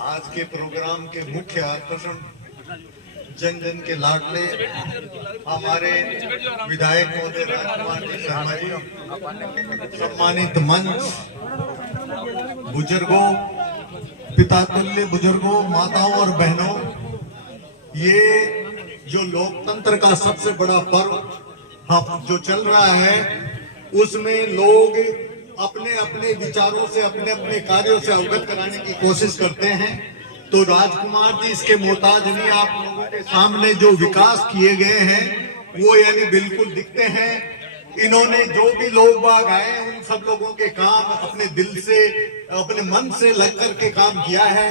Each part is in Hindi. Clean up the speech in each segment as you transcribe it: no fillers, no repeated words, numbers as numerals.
आज के प्रोग्राम के मुख्य आकर्षण जन जन के लाडले हमारे विधायक महोदय राजकुमार जी शर्मा जी, सम्मानित मंच, बुजुर्गों, पिता तुल्य बुजुर्गों, माताओं और बहनों, ये जो लोकतंत्र का सबसे बड़ा पर्व जो चल रहा है उसमें लोग अपने अपने विचारों से, अपने अपने कार्यों से अवगत कराने की कोशिश करते हैं। तो राजकुमार जी इसके मोहताज नहीं। आप लोगों के सामने जो विकास किए गए हैं वो यानी बिल्कुल दिखते हैं। इन्होंने जो भी लोग बाग आए उन सब लोगों के काम अपने दिल से, अपने मन से लग करके काम किया है।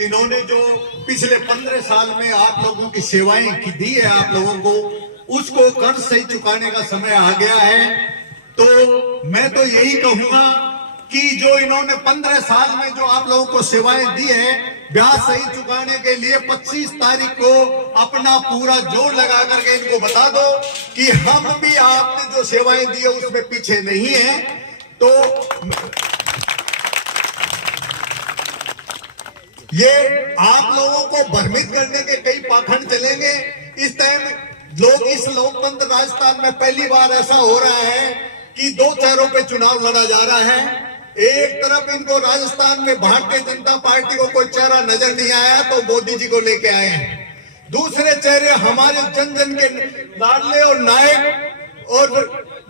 इन्होंने जो पिछले 15 साल में आप लोगों की सेवाएं की दी है आप लोगों को, उसको कर्ज सही चुकाने का समय आ गया है। तो मैं तो यही कहूंगा कि जो इन्होंने 15 साल में जो आप लोगों को सेवाएं दी है, ब्याज सही चुकाने के लिए 25 तारीख को अपना पूरा जोर लगा करके इनको बता दो कि हम भी आपने जो सेवाएं दी है उसमें पीछे नहीं है। तो ये आप लोगों को भ्रमित करने के कई पाखंड चलेंगे। इस टाइम लोग, इस लोकतंत्र राजस्थान में पहली बार ऐसा हो रहा है कि 2 चेहरों पे चुनाव लड़ा जा रहा है। एक तरफ इनको राजस्थान में भारतीय जनता पार्टी को कोई चेहरा नजर नहीं आया तो मोदी जी को लेके आए हैं। दूसरे चेहरे हमारे जन जन के लाडले और नायक और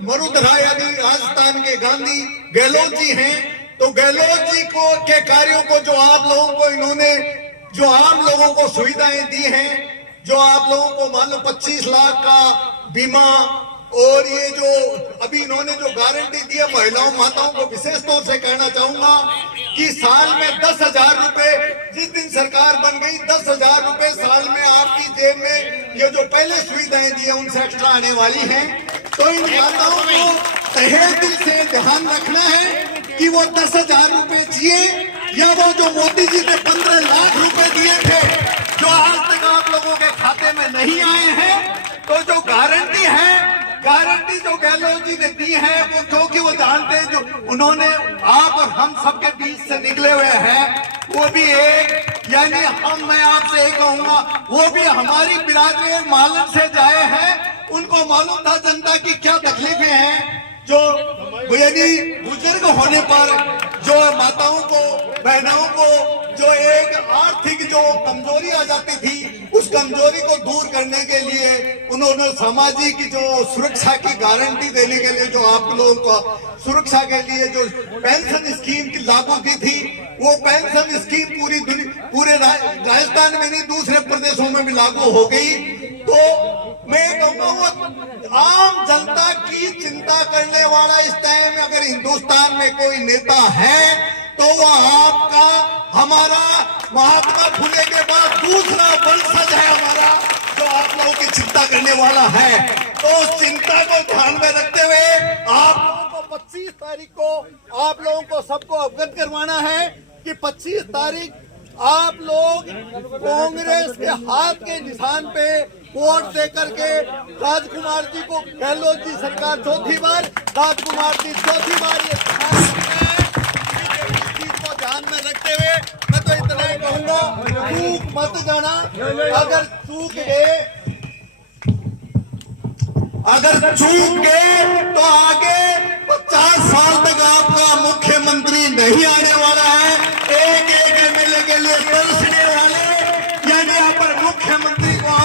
मरुधरा यानी राजस्थान के गांधी गहलोत जी हैं। तो गहलोत जी को के कार्यों को जो आप लोगों को इन्होंने जो आम लोगों को सुविधाएं दी हैं, जो आप लोगों को मान लो 25 लाख का बीमा, और ये जो अभी इन्होंने जो गारंटी दी है महिलाओं माताओं को, विशेष तौर से कहना चाहूंगा कि साल में 10,000 रुपए, जिस दिन सरकार बन गई 10,000 रुपए साल में आपकी जेब में ये जो पहले सुविधाएं दी है उनसे एक्स्ट्रा आने वाली हैं। तो इन माताओं को तहे दिल से ध्यान रखना है कि वो 10,000 रुपए चाहिए या वो जो मोदी जी ने 15 लाख रुपए दिए थे जो आज तक आप लोगों के खाते में नहीं आए हैं। तो जो गारंटी है, गारंटी जो गहलोत जी ने दी है वो, क्योंकि वो जानते हैं जो उन्होंने आप और हम सबके बीच से निकले हुए हैं, वो भी एक यानी मैं आपसे ये कहूंगा वो भी हमारी बिरादरी मालन से जाए हैं। उनको मालूम था जनता की क्या तकलीफें हैं। जो यानी बुजुर्ग होने पर जो माताओं को, बहनों को जो एक आर्थिक जो कमजोरी आ जाती थी, उस कमजोरी को दूर करने के लिए उन्होंने सामाजिक जो सुरक्षा की गारंटी देने के लिए जो आप लोगों को सुरक्षा के लिए जो पेंशन स्कीम की लागू की थी, वो पेंशन स्कीम पूरे राजस्थान में नहीं दूसरे प्रदेशों में भी लागू हो गई। तो मैं कहूँगा वो आम जनता की चिंता करने वाला इस टाइम अगर हिंदुस्तान में कोई नेता है तो वो आपका, हमारा महात्मा फुले के बाद दूसरा वंशज है हमारा, जो आप लोगों की चिंता करने वाला है। तो उस चिंता को ध्यान में रखते हुए आप लोगों को 25 तारीख को आप लोगों को सबको अवगत करवाना है कि 25 तारीख आप लोग कांग्रेस के हाथ के निशान पे वोट दे करके राजकुमार जी को, गहलोत जी सरकार चौथी बार, राजकुमार जी चौथी बार ये चीज को ध्यान में रखते हुए मैं तो इतना ही कहूंगा, चूक मत जाना। अगर चूक गए तो आगे 50 साल तक आपका मुख्यमंत्री नहीं आने वाला है। एक एमएलए के लिए तरसने वाले यानी यहाँ पर मुख्यमंत्री को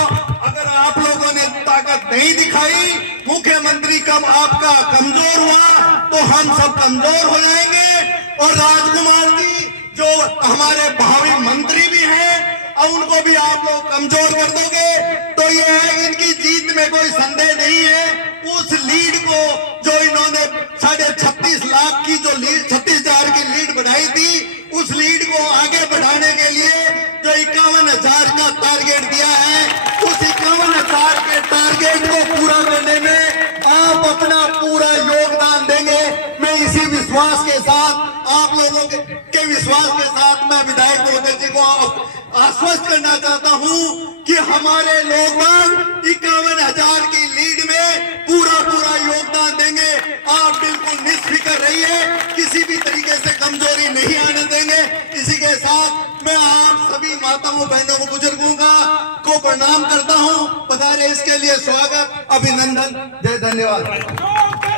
अगर आप लोगों ने ताकत नहीं दिखाई, मुख्यमंत्री कम आपका कमजोर हुआ तो हम सब कमजोर हो जाएंगे। और राजकुमार जी जो हमारे भावी मंत्री भी हैं और उनको भी आप लोग कमजोर कर दोगे तो ये है, इनकी जीत में कोई संदेह नहीं है। उस लीड को जो इन्होंने 36.5 लाख की जो लीड, 36,000 की लीड बढ़ाई थी, उस लीड को आगे बढ़ाने के लिए जो 51,000 का टारगेट दिया है, उस 51,000 के टारगेट को पूरा करने में आप अपना पूरा योगदान देंगे। मैं इसी विश्वास के साथ आप लोगों के के विश्वास के साथ मैं विधायक महोदय जी को आश्वस्त करना चाहता हूं कि हमारे लोगबाग 51,000 की लीड में पूरा योगदान देंगे। आप बिल्कुल निश्फिक्र रहिए, किसी भी तरीके से कमजोरी नहीं आने देंगे। इसी के साथ मैं आप सभी माताओं बहनों बुजुर्गों को प्रणाम करता हूं। पधारे, इसके लिए स्वागत, अभिनंदन, जय धन्यवाद।